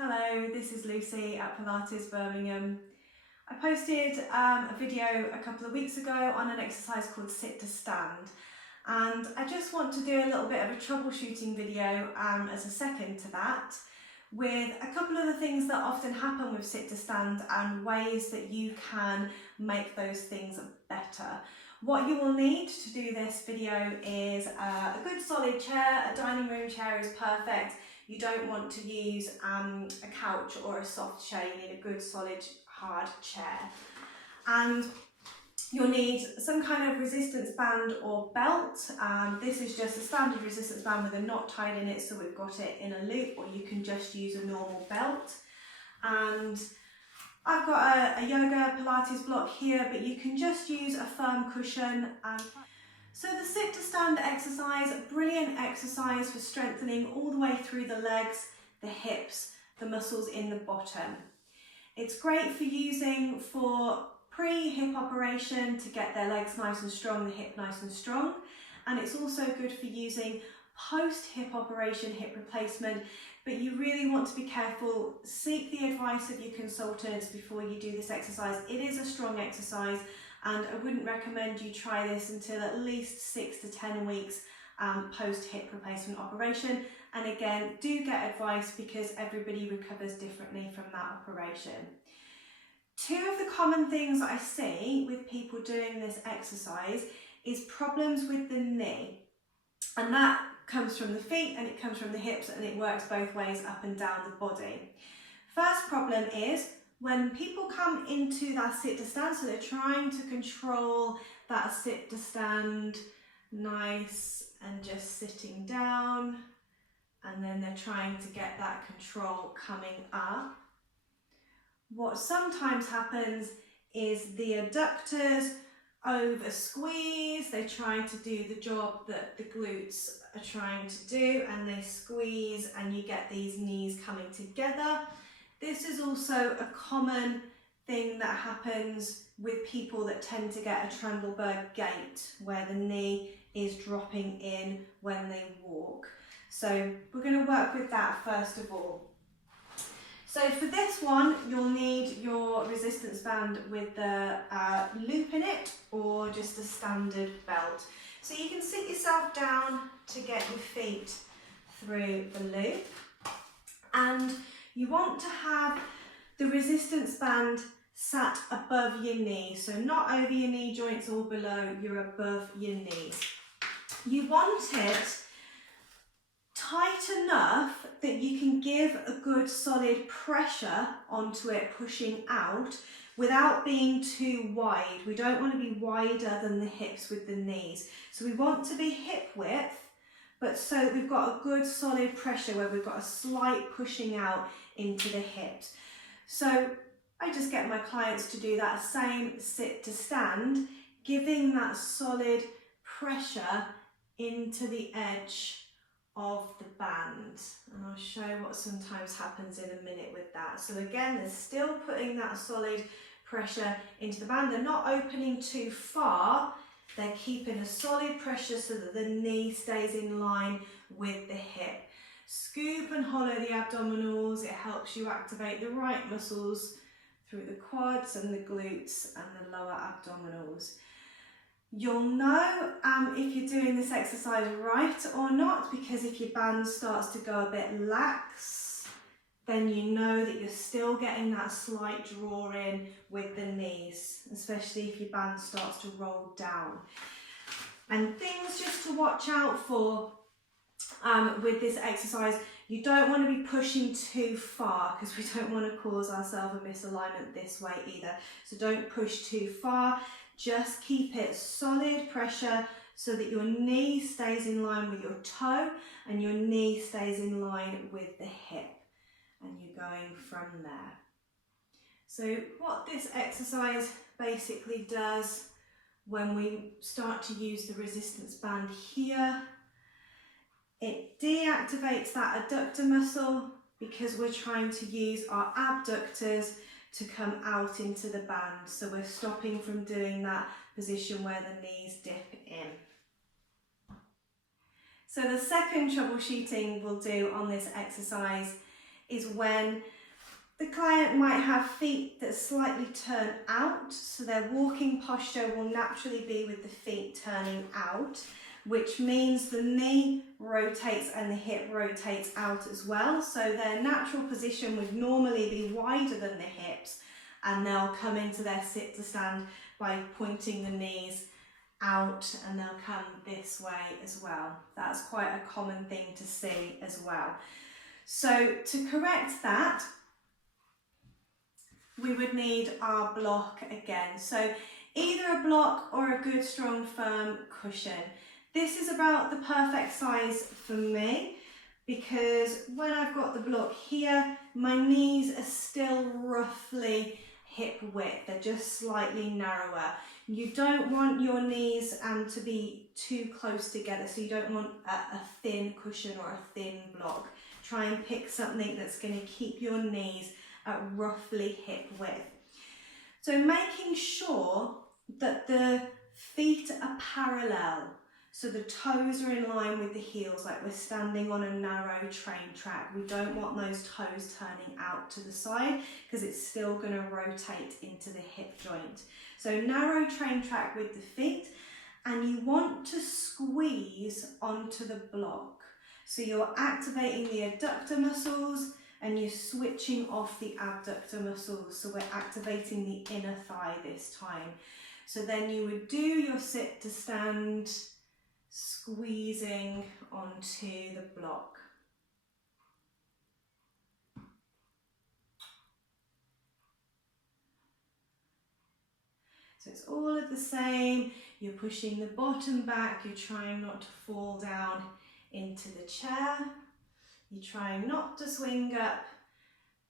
Hello, this is Lucy at Pilates Birmingham. I posted a video a couple of weeks ago on an exercise called sit to stand, and I just want to do a little bit of a troubleshooting video as a second to that, with a couple of the things that often happen with sit to stand and ways that you can make those things better. What you will need to do this video is a good solid chair. A dining room chair is perfect. You don't want to use a couch or a soft chair. You need a good solid hard chair. And you'll need some kind of resistance band or belt. This is just a standard resistance band with a knot tied in it, so we've got it in a loop, or you can just use a normal belt. And I've got a yoga Pilates block here, but you can just use a firm cushion. So the sit to stand exercise, brilliant exercise for strengthening all the way through the legs, the hips, the muscles in the bottom. It's great for using for pre-hip operation to get their legs nice and strong, the hip nice and strong. And it's also good for using post-hip operation hip replacement, but you really want to be careful. Seek the advice of your consultants before you do this exercise. It is a strong exercise, and I wouldn't recommend you try this until at least 6 to 10 weeks post-hip replacement operation. And again, do get advice because everybody recovers differently from that operation. Two of the common things I see with people doing this exercise is problems with the knee. And that comes from the feet and it comes from the hips, and it works both ways up and down the body. First problem is when people come into that sit to stand, so they're trying to control that sit to stand nice and just sitting down, and then they're trying to get that control coming up. What sometimes happens is the adductors over squeeze. They try to do the job that the glutes are trying to do, and they squeeze, and you get these knees coming together. This is also a common thing that happens with people that tend to get a Trendelenburg gait, where the knee is dropping in when they walk. So we're going to work with that first of all. So for this one, you'll need your resistance band with the loop in it, or just a standard belt. So you can sit yourself down to get your feet through the loop, and you want to have the resistance band sat above your knee, so not over your knee joints or below, you're above your knees. You want it tight enough that you can give a good solid pressure onto it, pushing out without being too wide. We don't want to be wider than the hips with the knees. So we want to be hip width, but so that we've got a good solid pressure where we've got a slight pushing out into the hips. So I just get my clients to do that same sit to stand, giving that solid pressure into the edge of the band. And I'll show what sometimes happens in a minute with that. So again, they're still putting that solid pressure into the band. They're not opening too far. They're keeping a solid pressure so that the knee stays in line with the hip. Scoop and hollow the abdominals. It helps you activate the right muscles through the quads and the glutes and the lower abdominals. You'll know if you're doing this exercise right or not, because if your band starts to go a bit lax, then you know that you're still getting that slight draw in with the knees, especially if your band starts to roll down. And things just to watch out for with this exercise, you don't want to be pushing too far, because we don't want to cause ourselves a misalignment this way either. So don't push too far. Just keep it solid pressure so that your knee stays in line with your toe and your knee stays in line with the hip, and you're going from there. So what this exercise basically does when we start to use the resistance band here, it deactivates that adductor muscle because we're trying to use our abductors to come out into the band. So we're stopping from doing that position where the knees dip in. So the second troubleshooting we'll do on this exercise is when the client might have feet that slightly turn out, so their walking posture will naturally be with the feet turning out, which means the knee rotates and the hip rotates out as well. So their natural position would normally be wider than the hips, and they'll come into their sit to stand by pointing the knees out, and they'll come this way as well. That's quite a common thing to see as well. So to correct that, we would need our block again. So either a block or a good strong firm cushion. This is about the perfect size for me, because when I've got the block here, my knees are still roughly hip width. They're just slightly narrower. You don't want your knees to be too close together, so you don't want a thin cushion or a thin block. Try and pick something that's going to keep your knees at roughly hip width. So making sure that the feet are parallel, so the toes are in line with the heels, like we're standing on a narrow train track. We don't want those toes turning out to the side, because it's still going to rotate into the hip joint. So narrow train track with the feet, and you want to squeeze onto the block. So you're activating the adductor muscles and you're switching off the abductor muscles. So we're activating the inner thigh this time. So then you would do your sit to stand, squeezing onto the block. So it's all of the same. You're pushing the bottom back, you're trying not to fall down into the chair. You're trying not to swing up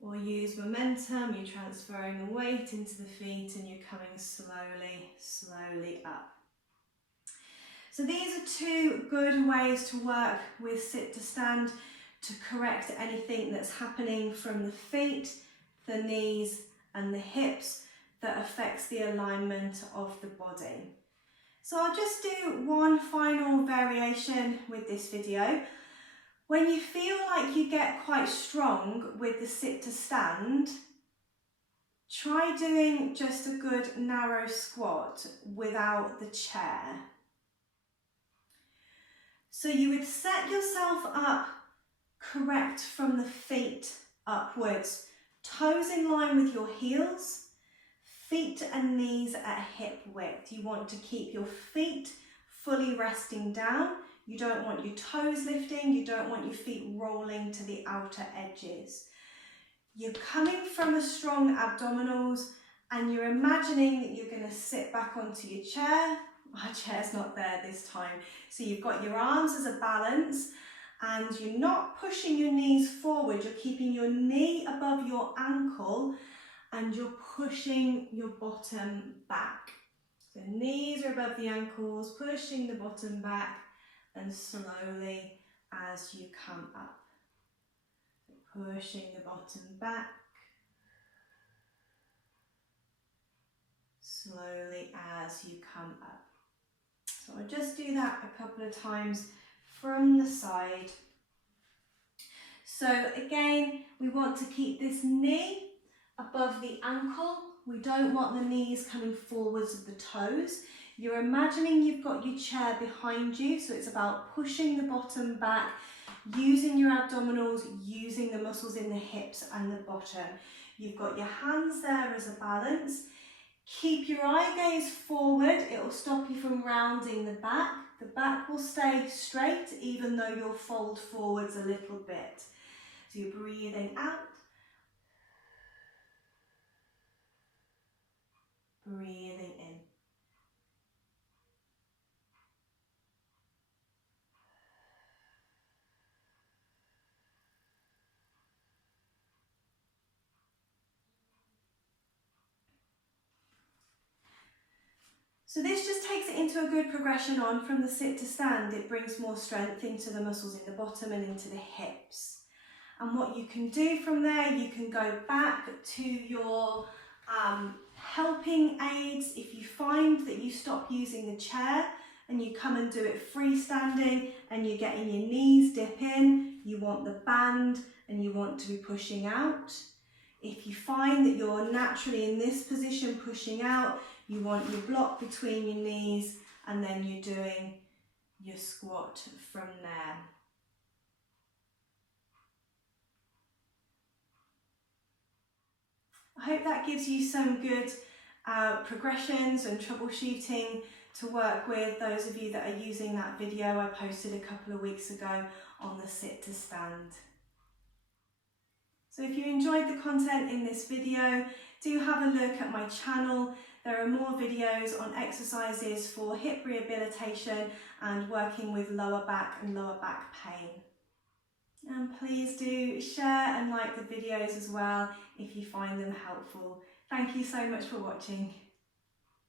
or use momentum. You're transferring the weight into the feet and you're coming slowly, slowly up. So these are two good ways to work with sit to stand to correct anything that's happening from the feet, the knees and the hips that affects the alignment of the body. So I'll just do one final variation with this video. When you feel like you get quite strong with the sit to stand, try doing just a good narrow squat without the chair. So you would set yourself up correct from the feet upwards, toes in line with your heels, feet and knees at hip width. You want to keep your feet fully resting down. You don't want your toes lifting. You don't want your feet rolling to the outer edges. You're coming from a strong abdominals and you're imagining that you're going to sit back onto your chair. Our chair's not there this time. So you've got your arms as a balance and you're not pushing your knees forward. You're keeping your knee above your ankle and you're pushing your bottom back. So knees are above the ankles, pushing the bottom back, and slowly as you come up. Pushing the bottom back, slowly as you come up. So I'll just do that a couple of times from the side. So again, we want to keep this knee above the ankle. We don't want the knees coming forwards of the toes. You're imagining you've got your chair behind you, so it's about pushing the bottom back, using your abdominals, using the muscles in the hips and the bottom. You've got your hands there as a balance. Keep your eye gaze forward, it will stop you from rounding the back. The back will stay straight even though you'll fold forwards a little bit. So you're breathing out, breathing in. So this just takes it into a good progression on from the sit to stand. It brings more strength into the muscles in the bottom and into the hips. And what you can do from there, you can go back to your helping aids. If you find that you stop using the chair and you come and do it freestanding and you're getting your knees dip in, you want the band and you want to be pushing out. If you find that you're naturally in this position pushing out, you want your block between your knees and then you're doing your squat from there. I hope that gives you some good progressions and troubleshooting to work with, those of you that are using that video I posted a couple of weeks ago on the sit to stand. So if you enjoyed the content in this video, do have a look at my channel. There are more videos on exercises for hip rehabilitation and working with lower back and lower back pain. And please do share and like the videos as well if you find them helpful. Thank you so much for watching.